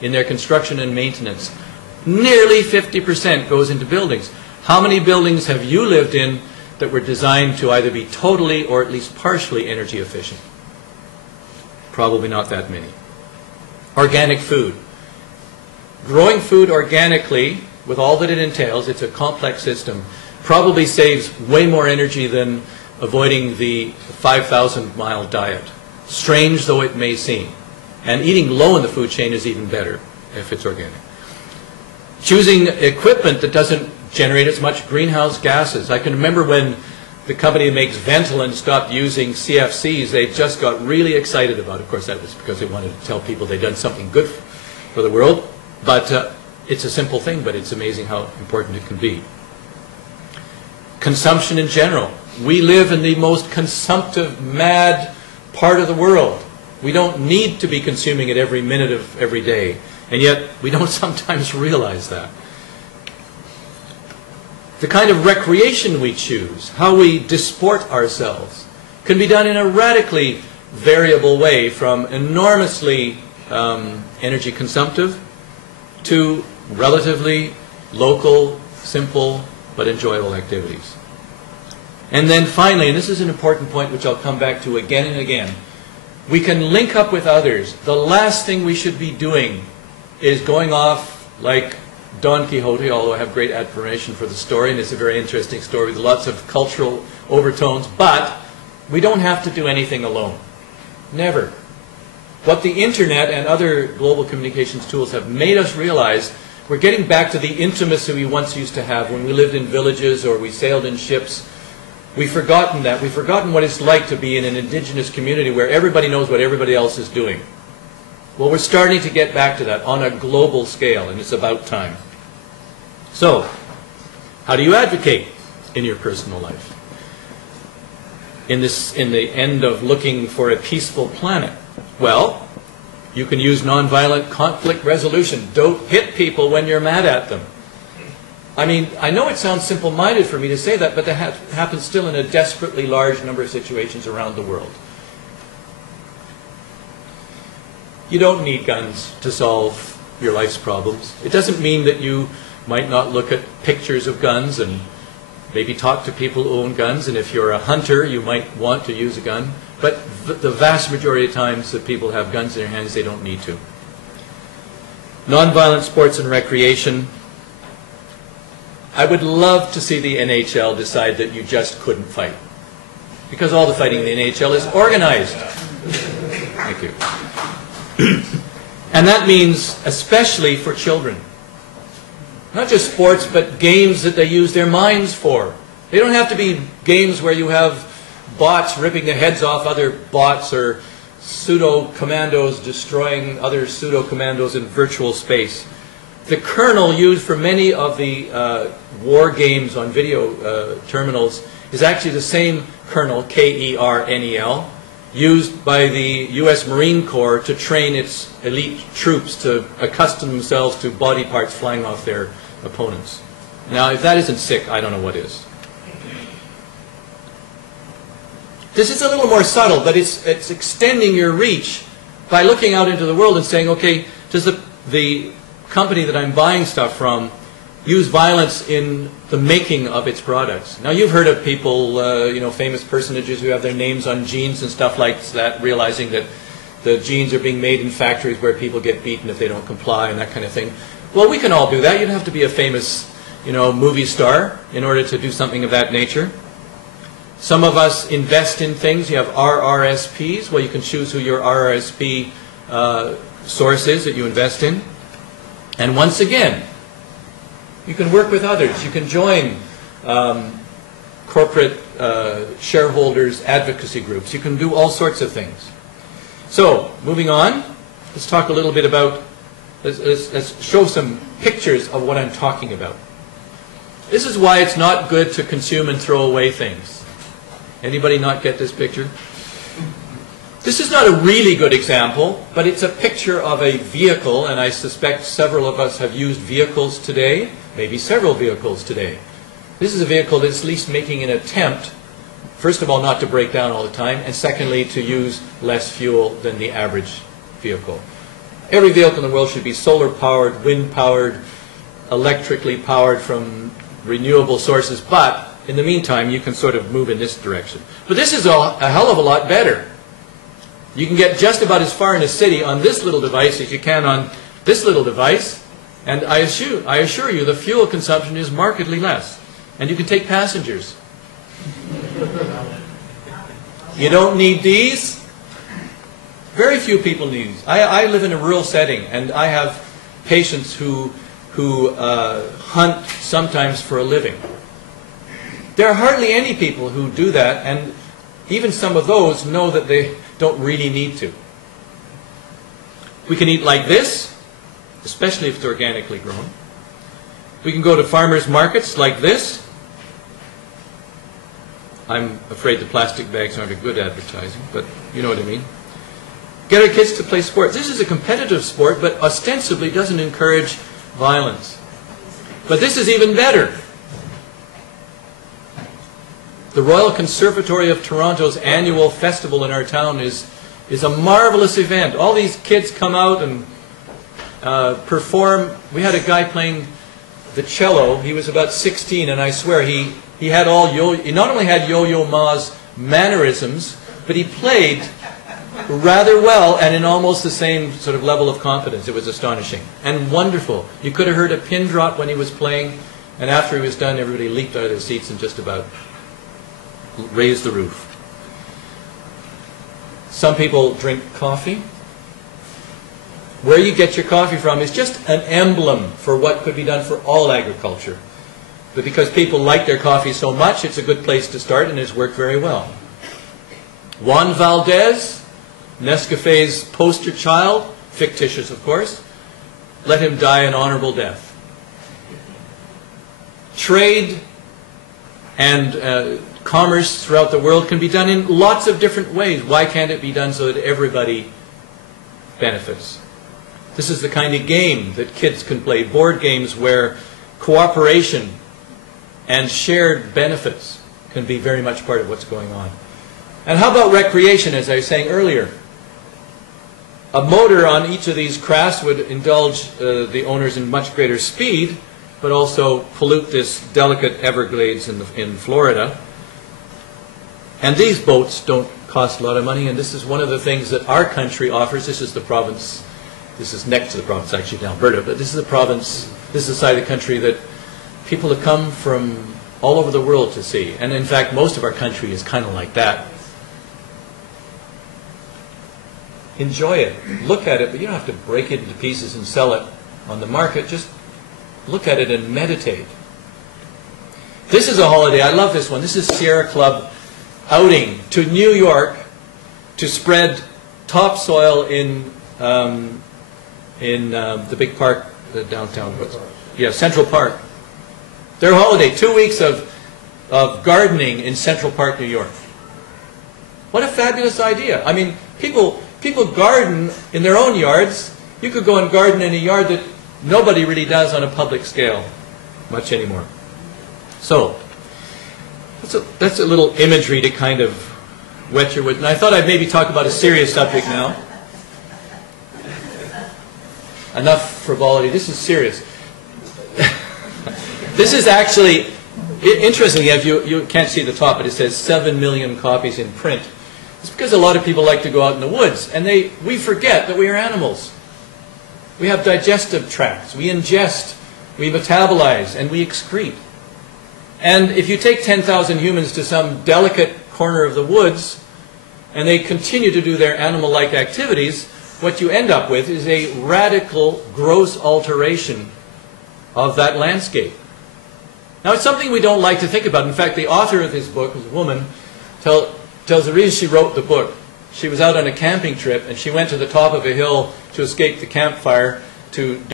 in their construction and maintenance. Nearly 50% goes into buildings. How many buildings have you lived in that were designed to either be totally or at least partially energy efficient? Probably not that many. Organic food. Growing food organically, with all that it entails, it's a complex system, probably saves way more energy than avoiding the 5,000-mile diet. Strange though it may seem. And eating low in the food chain is even better if it's organic. Choosing equipment that doesn't generate as much greenhouse gases. I can remember when the company that makes Ventolin stopped using CFCs, they just got really excited about it. Of course, that was because they wanted to tell people they'd done something good for the world. But it's a simple thing, but it's amazing how important it can be. Consumption in general. We live in the most consumptive, mad part of the world. We don't need to be consuming it every minute of every day. And yet, we don't sometimes realize that. The kind of recreation we choose, how we disport ourselves, can be done in a radically variable way, from enormously energy consumptive to relatively local, simple, but enjoyable activities. And then finally, and this is an important point which I'll come back to again and again, we can link up with others. The last thing we should be doing is going off like Don Quixote, although I have great admiration for the story, and it's a very interesting story with lots of cultural overtones, but we don't have to do anything alone. Never. What the internet and other global communications tools have made us realize, we're getting back to the intimacy we once used to have when we lived in villages or we sailed in ships. We've forgotten that. We've forgotten what it's like to be in an indigenous community where everybody knows what everybody else is doing. Well, we're starting to get back to that on a global scale, and it's about time. So, how do you advocate in your personal life? In the end of looking for a peaceful planet? Well, you can use nonviolent conflict resolution. Don't hit people when you're mad at them. I mean, I know it sounds simple-minded for me to say that, but that happens still in a desperately large number of situations around the world. You don't need guns to solve your life's problems. It doesn't mean that you might not look at pictures of guns and maybe talk to people who own guns, and if you're a hunter, you might want to use a gun. But the vast majority of times that people have guns in their hands, they don't need to. Nonviolent sports and recreation. I would love to see the NHL decide that you just couldn't fight, because all the fighting in the NHL is organized. Thank you. And that means especially for children. Not just sports, but games that they use their minds for. They don't have to be games where you have bots ripping the heads off other bots or pseudo-commandos destroying other pseudo-commandos in virtual space. The kernel used for many of the war games on video terminals is actually the same kernel, K-E-R-N-E-L, used by the U.S. Marine Corps to train its elite troops to accustom themselves to body parts flying off their opponents. Now, if that isn't sick, I don't know what is. This is a little more subtle, but it's extending your reach by looking out into the world and saying, okay, does the company that I'm buying stuff from use violence in the making of its products? Now, you've heard of people, famous personages who have their names on jeans and stuff like that, realizing that the jeans are being made in factories where people get beaten if they don't comply and that kind of thing. Well, we can all do that. You don't have to be a famous, movie star in order to do something of that nature. Some of us invest in things. You have RRSPs. Well, you can choose who your RRSP source is that you invest in. And once again, you can work with others. You can join corporate shareholders advocacy groups. You can do all sorts of things. So, moving on, let's talk a little bit about, let's show some pictures of what I'm talking about. This is why it's not good to consume and throw away things. Anybody not get this picture? This is not a really good example, but it's a picture of a vehicle, and I suspect several of us have used vehicles today, maybe several vehicles today. This is a vehicle that's at least making an attempt, first of all, not to break down all the time, and secondly, to use less fuel than the average vehicle. Every vehicle in the world should be solar powered, wind powered, electrically powered from renewable sources, but in the meantime you can sort of move in this direction. But this is a hell of a lot better. You can get just about as far in a city on this little device as you can on this little device, and I assure you the fuel consumption is markedly less. And you can take passengers. You don't need these. Very few people need these. I live in a rural setting, and I have patients who hunt sometimes for a living. There are hardly any people who do that, and even some of those know that they don't really need to. We can eat like this, especially if it's organically grown. We can go to farmers markets like this. I'm afraid the plastic bags aren't a good advertising, but you know what I mean. Get our kids to play sports. This is a competitive sport, but ostensibly doesn't encourage violence. But this is even better. The Royal Conservatory of Toronto's annual festival in our town is a marvelous event. All these kids come out and perform. We had a guy playing the cello. He was about 16, and I swear he had he not only had Yo-Yo Ma's mannerisms, but he played rather well and in almost the same sort of level of confidence. It was astonishing and wonderful. You could have heard a pin drop when he was playing, and after he was done, everybody leaped out of their seats and just about raised the roof. Some people drink coffee. Where you get your coffee from is just an emblem for what could be done for all agriculture. But because people like their coffee so much, it's a good place to start, and it's worked very well. Juan Valdez, Nescafe's poster child, fictitious of course, let him die an honorable death. Trade and commerce throughout the world can be done in lots of different ways. Why can't it be done so that everybody benefits? This is the kind of game that kids can play, board games where cooperation and shared benefits can be very much part of what's going on. And how about recreation, as I was saying earlier? A motor on each of these crafts would indulge the owners in much greater speed, but also pollute this delicate Everglades in Florida. And these boats don't cost a lot of money, and this is one of the things that our country offers. This is the province, this is next to the province actually in Alberta, but this is the province, this is the side of the country that people have come from all over the world to see. And in fact, most of our country is kind of like that. Enjoy it, look at it, but you don't have to break it into pieces and sell it on the market. Just look at it and meditate. This is a holiday. I love this one. This is Sierra Club outing to New York to spread topsoil in the big park, the downtown. Yeah, Central Park. Their holiday, 2 weeks of gardening in Central Park, New York. What a fabulous idea. I mean, people garden in their own yards. You could go and garden in a yard that nobody really does on a public scale much anymore. So, that's a little imagery to kind of whet your whistle. And I thought I'd maybe talk about a serious subject now. Enough frivolity. This is serious. This is actually, interestingly, if you can't see the top, but it says 7 million copies in print. It's because a lot of people like to go out in the woods, and we forget that we are animals. We have digestive tracts. We ingest, we metabolize, and we excrete. And if you take 10,000 humans to some delicate corner of the woods, and they continue to do their animal-like activities, what you end up with is a radical, gross alteration of that landscape. Now, it's something we don't like to think about. In fact, the author of this book, who's a woman, tells the reason she wrote the book. She was out on a camping trip, and she went to the top of a hill to escape the campfire to